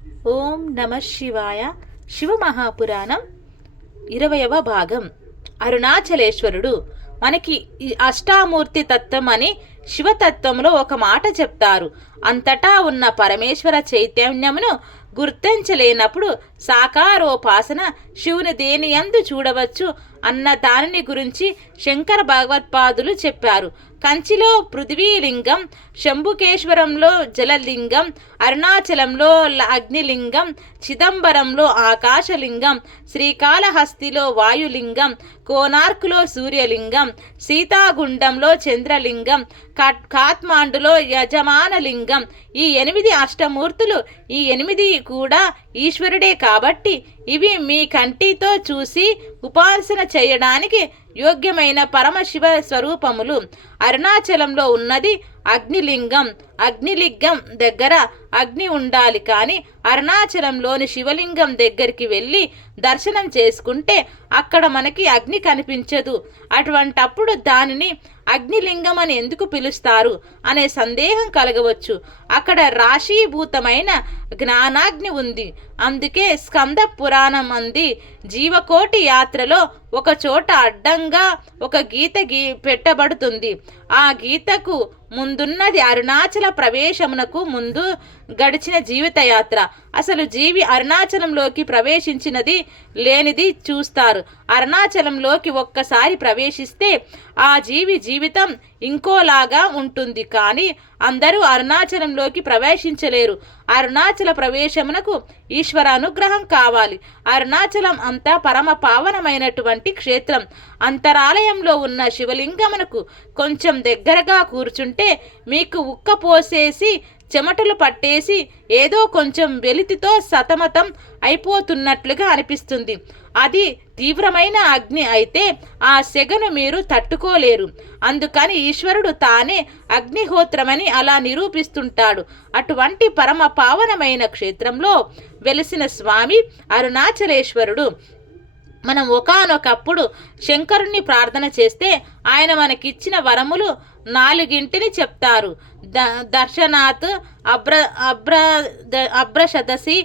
ఓం నమ శివాయ. శివమహాపురాణం 20వ భాగం. అరుణాచలేశ్వరుడు మనకి అష్టామూర్తి తత్వం అని శివతత్వంలో ఒక మాట చెప్తారు. అంతటా ఉన్న పరమేశ్వర చైతన్యమును గుర్తించలేనప్పుడు సాకారోపాసన శివుని దేనియందు చూడవచ్చు అన్న దానిని గురించి శంకర భగవత్పాదులు చెప్పారు. కంచిలో పృథ్వీలింగం, శంభుకేశ్వరంలో జలలింగం, అరుణాచలంలో అగ్నిలింగం, చిదంబరంలో ఆకాశలింగం, శ్రీకాళహస్తిలో వాయులింగం, కోనార్కులో సూర్యలింగం, సీతాగుండంలో చంద్రలింగం, కాత్మాండులో యజమానలింగం. ఈ 8 అష్టమూర్తులు, ఈ 8 కూడా ఈశ్వరుడే కాబట్టి ఇవి మీ కంటితో చూసి ఉపాసన చేయడానికి యోగ్యమైన పరమశివ స్వరూపములు. అరుణాచలంలో ఉన్నది అగ్నిలింగం. అగ్నిలింగం దగ్గర అగ్ని ఉండాలి, కానీ అరుణాచలంలోని శివలింగం దగ్గరికి వెళ్ళి దర్శనం చేసుకుంటే అక్కడ మనకి అగ్ని కనిపించదు. అటువంటప్పుడు దానిని అగ్నిలింగం అని ఎందుకు పిలుస్తారు అనే సందేహం కలగవచ్చు. అక్కడ రాశీభూతమైన జ్ఞానాగ్ని ఉంది. అందుకే స్కంద పురాణం అంది, జీవకోటి యాత్రలో ఒక చోట అడ్డంగా ఒక గీత పెట్టబడుతుంది. ఆ గీతకు ముందున్నది అరుణాచల ప్రవేశమునకు ముందు గడిచిన జీవితయాత్ర. అసలు జీవి అరుణాచలంలోకి ప్రవేశించినది లేనిది చూస్తారు. అరుణాచలంలోకి ఒక్కసారి ప్రవేశిస్తే ఆ జీవి జీవితం ఇంకోలాగా ఉంటుంది, కానీ అందరూ అరుణాచలంలోకి ప్రవేశించలేరు. అరుణాచల ప్రవేశమునకు ఈశ్వర అనుగ్రహం కావాలి. అరుణాచలం అంతా పరమ పావనమైనటువంటి క్షేత్రం. అంతరాలయంలో ఉన్న శివలింగమునకు కొంచెం దగ్గరగా కూర్చుంటే మీకు ఉక్క పోసేసి చెమటలు పట్టేసి ఏదో కొంచెం వెలితితో సతమతం అయిపోతున్నట్లుగా అనిపిస్తుంది. అది తీవ్రమైన అగ్ని అయితే ఆ సెగను మీరు తట్టుకోలేరు. అందుకని ఈశ్వరుడు తానే అగ్నిహోత్రమని అలా నిరూపిస్తుంటాడు. అటువంటి పరమ పావనమైన క్షేత్రంలో వెలిసిన స్వామి అరుణాచలేశ్వరుడు. మనం ఒకానొకప్పుడు శంకరుణ్ణి ప్రార్థన చేస్తే ఆయన మనకిచ్చిన వరములు 4 చెప్తారు. దర్శనాత్ అభ్రశదసి,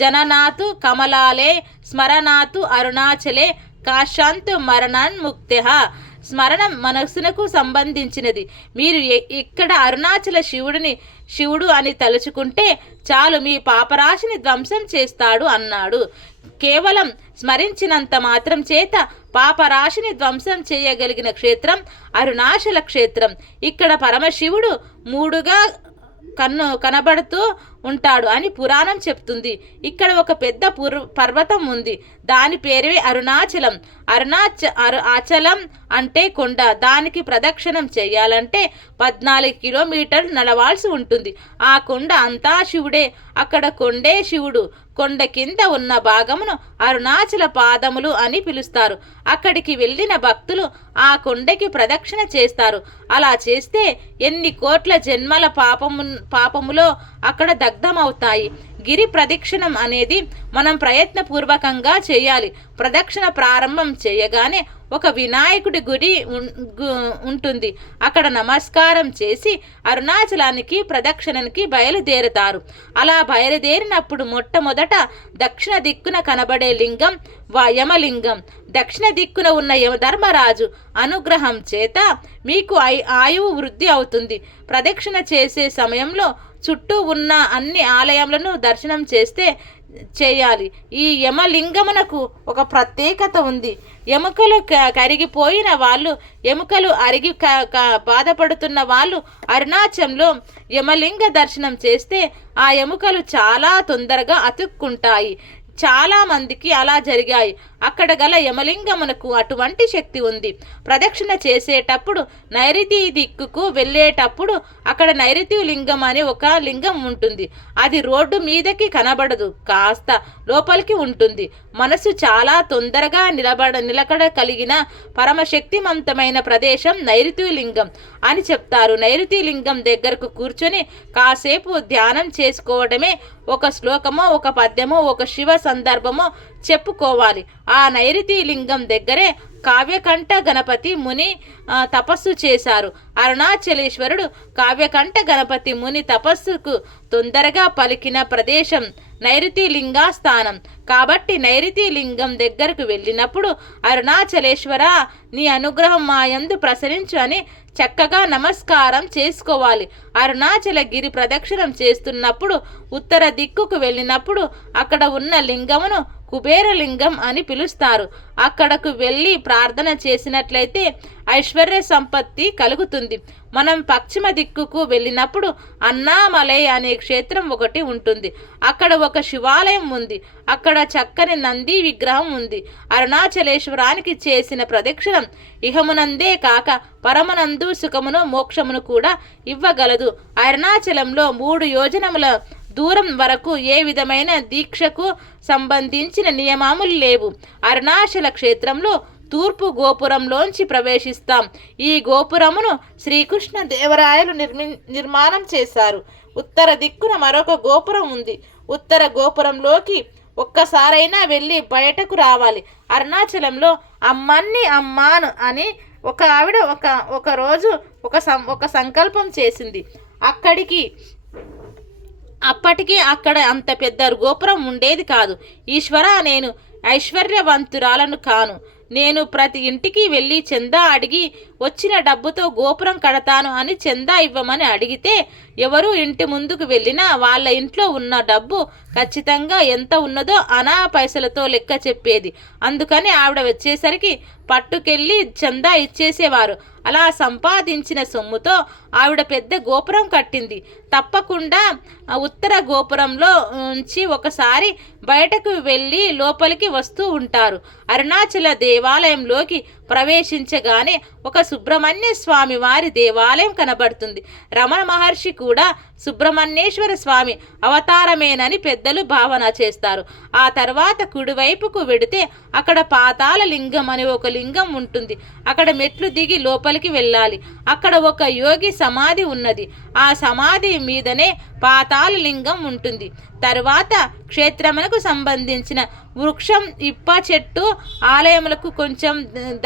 జననాత్ కమలాలే, స్మరణాత్ అరుణాచలే, కాశాంత్ మరణాన్ముక్త్యః. స్మరణం మనస్సునకు సంబంధించినది. మీరు ఇక్కడ అరుణాచల శివుడు అని తలుచుకుంటే చాలు, మీ పాపరాశిని ధ్వంసం చేస్తాడు అన్నాడు. కేవలం స్మరించినంత మాత్రం చేత పాపరాశిని ధ్వంసం చేయగలిగిన క్షేత్రం అరుణాచల క్షేత్రం. ఇక్కడ పరమశివుడు 3గా కనబడుతూ ఉంటాడు అని పురాణం చెప్తుంది. ఇక్కడ ఒక పెద్ద పర్వతం ఉంది. దాని పేరే అరుణాచలం. అచలం అంటే కొండ. దానికి ప్రదక్షిణం చేయాలంటే 14 కిలోమీటర్లు నడవాల్సి ఉంటుంది. ఆ కొండ అంతా శివుడే. అక్కడ కొండే శివుడు. కొండ కింద ఉన్న భాగమును అరుణాచల పాదములు అని పిలుస్తారు. అక్కడికి వెళ్ళిన భక్తులు ఆ కొండకి ప్రదక్షిణ చేస్తారు. అలా చేస్తే ఎన్ని కోట్ల జన్మల పాపములో అక్కడ దగ్ధమవుతాయి. గిరి ప్రదక్షిణం అనేది మనం ప్రయత్నపూర్వకంగా చేయాలి. ప్రదక్షిణ ప్రారంభం చేయగానే ఒక వినాయకుడి గుడి ఉంటుంది. అక్కడ నమస్కారం చేసి అరుణాచలానికి ప్రదక్షిణానికి బయలుదేరుతారు. అలా బయలుదేరినప్పుడు మొట్టమొదట దక్షిణ దిక్కున కనబడే లింగం యమలింగం. దక్షిణ దిక్కున ఉన్న యమధర్మరాజు అనుగ్రహం చేత మీకు ఆయువు వృద్ధి అవుతుంది. ప్రదక్షిణ చేసే సమయంలో చుట్టూ ఉన్న అన్ని ఆలయాలను దర్శనం చేయాలి. ఈ యమలింగమునకు ఒక ప్రత్యేకత ఉంది. ఎముకలు కరిగిపోయిన వాళ్ళు, ఎముకలు అరిగి బాధపడుతున్న వాళ్ళు అరుణాచలంలో యమలింగ దర్శనం చేస్తే ఆ ఎముకలు చాలా తొందరగా అతుక్కుంటాయి. చాలా మందికి అలా జరిగాయి. అక్కడ గల యమలింగమునకు అటువంటి శక్తి ఉంది. ప్రదక్షిణ చేసేటప్పుడు నైరుతి దిక్కుకు వెళ్ళేటప్పుడు అక్కడ నైరుతి లింగం అనే ఒక లింగం ఉంటుంది. అది రోడ్డు మీదకి కనబడదు, కాస్త లోపలికి ఉంటుంది. మనసు చాలా తొందరగా నిలకడ కలిగిన పరమశక్తిమంతమైన ప్రదేశం నైరుతి లింగం అని చెప్తారు. నైరుతి లింగం దగ్గరకు కూర్చొని కాసేపు ధ్యానం చేసుకోవడమే. ఒక శ్లోకమో, ఒక పద్యమో, ఒక శివ సందర్భమో చెప్పుకోవాలి. ఆ నైరుతి లింగం దగ్గరే కావ్యకంఠ గణపతి ముని తపస్సు చేశారు. అరుణాచలేశ్వరుడు కావ్యకంఠ గణపతి ముని తపస్సుకు తొందరగా పలికిన ప్రదేశం నైరుతి లింగ స్థానం. కాబట్టి నైరుతి లింగం దగ్గరకు వెళ్ళినప్పుడు అరుణాచలేశ్వర నీ అనుగ్రహం మా యందు ప్రసరించు అని చక్కగా నమస్కారం చేసుకోవాలి. అరుణాచల గిరి ప్రదక్షిణం చేస్తున్నప్పుడు ఉత్తర దిక్కుకు వెళ్ళినప్పుడు అక్కడ ఉన్న లింగమును కుబేరలింగం అని పిలుస్తారు. అక్కడకు వెళ్ళి ప్రార్థన చేసినట్లయితే ఐశ్వర్య సంపత్తి కలుగుతుంది. మనం పశ్చిమ దిక్కుకు వెళ్ళినప్పుడు అన్నామలై అనే క్షేత్రం ఒకటి ఉంటుంది. అక్కడ ఒక శివాలయం ఉంది. అక్కడ చక్కని నంది విగ్రహం ఉంది. అరుణాచలేశ్వరానికి చేసిన ప్రదక్షిణం ఇహమునందే కాక పరమనందు సుఖమును మోక్షమును కూడా ఇవ్వగలదు. అరుణాచలంలో 3 యోజనముల దూరం వరకు ఏ విధమైన దీక్షకు సంబంధించిన నియమాములు లేవు. అరుణాచల క్షేత్రంలో తూర్పు గోపురంలోంచి ప్రవేశిస్తాం. ఈ గోపురమును శ్రీకృష్ణ దేవరాయలు నిర్మాణం చేశారు. ఉత్తర దిక్కున మరొక గోపురం ఉంది. ఉత్తర గోపురంలోకి ఒక్కసారైనా వెళ్ళి బయటకు రావాలి. అరుణాచలంలో అమ్మన్ని అమ్మాను అని ఒక ఆవిడ ఒక రోజు ఒక సంకల్పం చేసింది. అప్పటికి అక్కడ అంత పెద్ద గోపురం ఉండేది కాదు. ఈశ్వర, నేను ఐశ్వర్యవంతురాలను కాను. నేను ప్రతి ఇంటికి వెళ్ళి చందా అడిగి వచ్చిన డబ్బుతో గోపురం కడతాను అని చందా ఇవ్వమని అడిగితే ఎవరు ఇంటి ముందుకు వెళ్ళినా వాళ్ళ ఇంట్లో ఉన్న డబ్బు ఖచ్చితంగా ఎంత ఉన్నదో అనా పైసలతో లెక్క చెప్పేది. అందుకని ఆవిడ వచ్చేసరికి పట్టుకెళ్ళి చందా ఇచ్చేసేవారు. అలా సంపాదించిన సొమ్ముతో ఆవిడ పెద్ద గోపురం కట్టింది. తప్పకుండా ఉత్తర గోపురంలో నుంచి ఒకసారి బయటకు వెళ్ళి లోపలికి వస్తూ ఉంటారు. అరుణాచల దేవాలయంలోకి ప్రవేశించగానే ఒక సుబ్రహ్మణ్య స్వామి వారి దేవాలయం కనబడుతుంది. రమణ మహర్షి కూడా సుబ్రహ్మణ్యేశ్వర స్వామి అవతారమేనని పెద్దలు భావన చేస్తారు. ఆ తర్వాత కుడివైపుకు వెడితే అక్కడ పాతాళ లింగం అని ఒక లింగం ఉంటుంది. అక్కడ మెట్లు దిగి లోపలికి వెళ్ళాలి. అక్కడ ఒక యోగి సమాధి ఉన్నది. ఆ సమాధి మీదనే పాతాళ లింగం ఉంటుంది. తరువాత క్షేత్రములకు సంబంధించిన వృక్షం ఇప్ప చెట్టు ఆలయములకు కొంచెం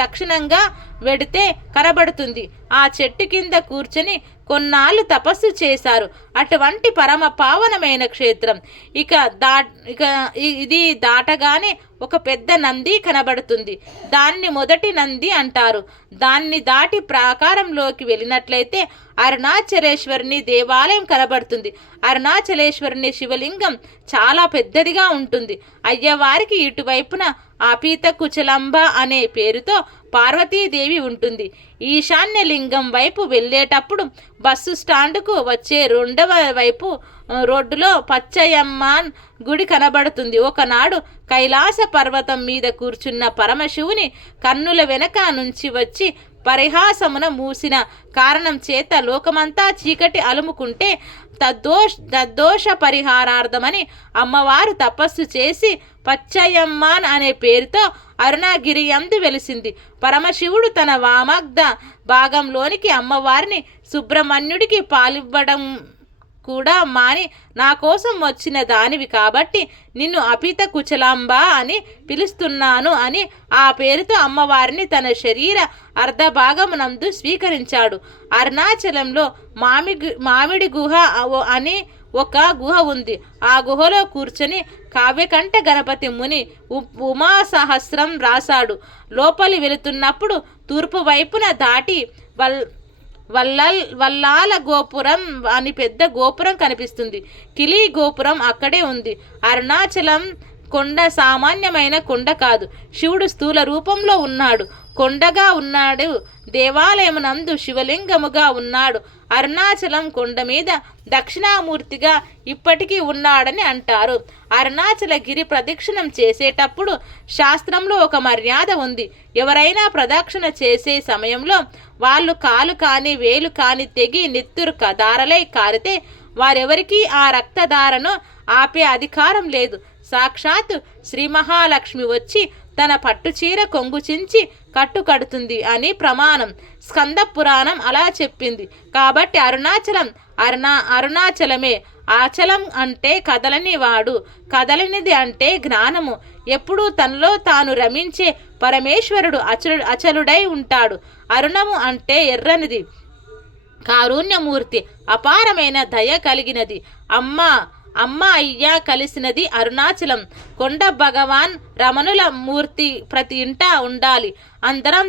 దక్షిణంగా వెడితే కనబడుతుంది. ఆ చెట్టు కింద కూర్చొని కొన్నాళ్ళు తపస్సు చేశారు. అటువంటి పరమ పావనమైన క్షేత్రం. ఇది దాటగానే ఒక పెద్ద నంది కనబడుతుంది. దాన్ని మొదటి నంది అంటారు. దాన్ని దాటి ప్రాకారంలోకి వెళ్ళినట్లయితే అరుణాచలేశ్వరుని దేవాలయం కనబడుతుంది. అరుణాచలేశ్వరుని శివలింగం చాలా పెద్దదిగా ఉంటుంది. అయ్యవారికి ఇటువైపున ఆపీత కుచలంబ అనే పేరుతో పార్వతీదేవి ఉంటుంది. ఈశాన్య లింగం వైపు వెళ్ళేటప్పుడు బస్సు స్టాండ్కు వచ్చే 2వ వైపు రోడ్డులో పచ్చయమ్మాన్ గుడి కనబడుతుంది. ఒకనాడు కైలాస పర్వతం మీద కూర్చున్న పరమశివుని కన్నుల వెనక నుంచి వచ్చి పరిహాసమున మూసిన కారణం చేత లోకమంతా చీకటి అలుముకుంటే తద్దోష పరిహారార్థమని అమ్మవారు తపస్సు చేసి పచ్చయమ్మాన్ అనే పేరుతో అరుణగిరి యందు వెలిసింది. పరమశివుడు తన వామగ్ధ భాగంలోనికి అమ్మవారిని సుబ్రహ్మణ్యుడికి పాలివ్వడం కూడా మాని నా కోసం వచ్చిన దానివి కాబట్టి నిన్ను అపిత కుచలాంబ అని పిలుస్తున్నాను అని ఆ పేరుతో అమ్మవారిని తన శరీర అర్ధభాగమునందు స్వీకరించాడు. అరుణాచలంలో మామిడి గుహ అని ఒక గుహ ఉంది. ఆ గుహలో కూర్చొని కావ్యకంఠ గణపతి ముని ఉమా సహస్రం రాశాడు. లోపలి వెళుతున్నప్పుడు తూర్పు వైపున దాటి వల్లాల గోపురం అని పెద్ద గోపురం కనిపిస్తుంది. కిలీ గోపురం అక్కడే ఉంది. అరుణాచలం కొండ సామాన్యమైన కొండ కాదు. శివుడు స్థూల రూపంలో ఉన్నాడు. కొండగా ఉన్నాడు. దేవాలయమునందు శివలింగముగా ఉన్నాడు. అరుణాచలం కొండ మీద దక్షిణామూర్తిగా ఇప్పటికీ ఉన్నాడని అంటారు. అరుణాచల గిరి ప్రదక్షిణం చేసేటప్పుడు శాస్త్రంలో ఒక మర్యాద ఉంది. ఎవరైనా ప్రదక్షిణ చేసే సమయంలో వాళ్ళు కాలు కాని వేలు కాని తెగి నెత్తురు దారలై కారితే వారెవరికీ ఆ రక్తధారను ఆపే అధికారం లేదు. సాక్షాత్ శ్రీ మహాలక్ష్మి వచ్చి తన పట్టుచీర కొంగు చించి కట్టు కడుతుంది అని ప్రమాణం. స్కంద పురాణం అలా చెప్పింది. కాబట్టి అరుణాచలమే. ఆచలం అంటే కదలని వాడు, కదలనిది అంటే జ్ఞానము. ఎప్పుడూ తనలో తాను రమించే పరమేశ్వరుడు అచలుడై ఉంటాడు. అరుణము అంటే ఎర్రనిది, కారుణ్యమూర్తి, అపారమైన దయ కలిగినది. అమ్మ అమ్మ అయ్య కలిసినది అరుణాచలం. కొండ భగవాన్ రమణుల మూర్తి ప్రతి ఇంట ఉండాలి. అందరం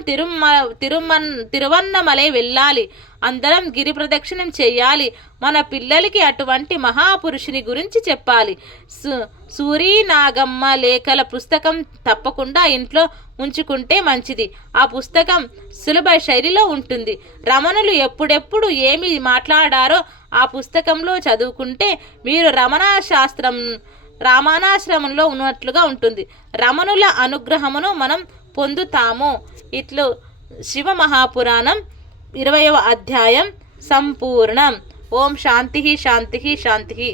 తిరువన్నమలై వెళ్ళాలి. అందరం గిరి ప్రదక్షిణం చేయాలి. మన పిల్లలకి అటువంటి మహాపురుషుని గురించి చెప్పాలి. సూరి నాగమ్మ లేఖల పుస్తకం తప్పకుండా ఇంట్లో ఉంచుకుంటే మంచిది. ఆ పుస్తకం సులభ శైలిలో ఉంటుంది. రమణులు ఎప్పుడెప్పుడు ఏమి మాట్లాడారో ఆ పుస్తకంలో చదువుకుంటే మీరు రామానాశ్రమంలో ఉన్నట్లుగా ఉంటుంది. రమణుల అనుగ్రహమును మనం పొందుతాము. ఇట్లు శివ మహాపురాణం 20వ అధ్యాయం సంపూర్ణం. ఓం శాంతి శాంతి శాంతి.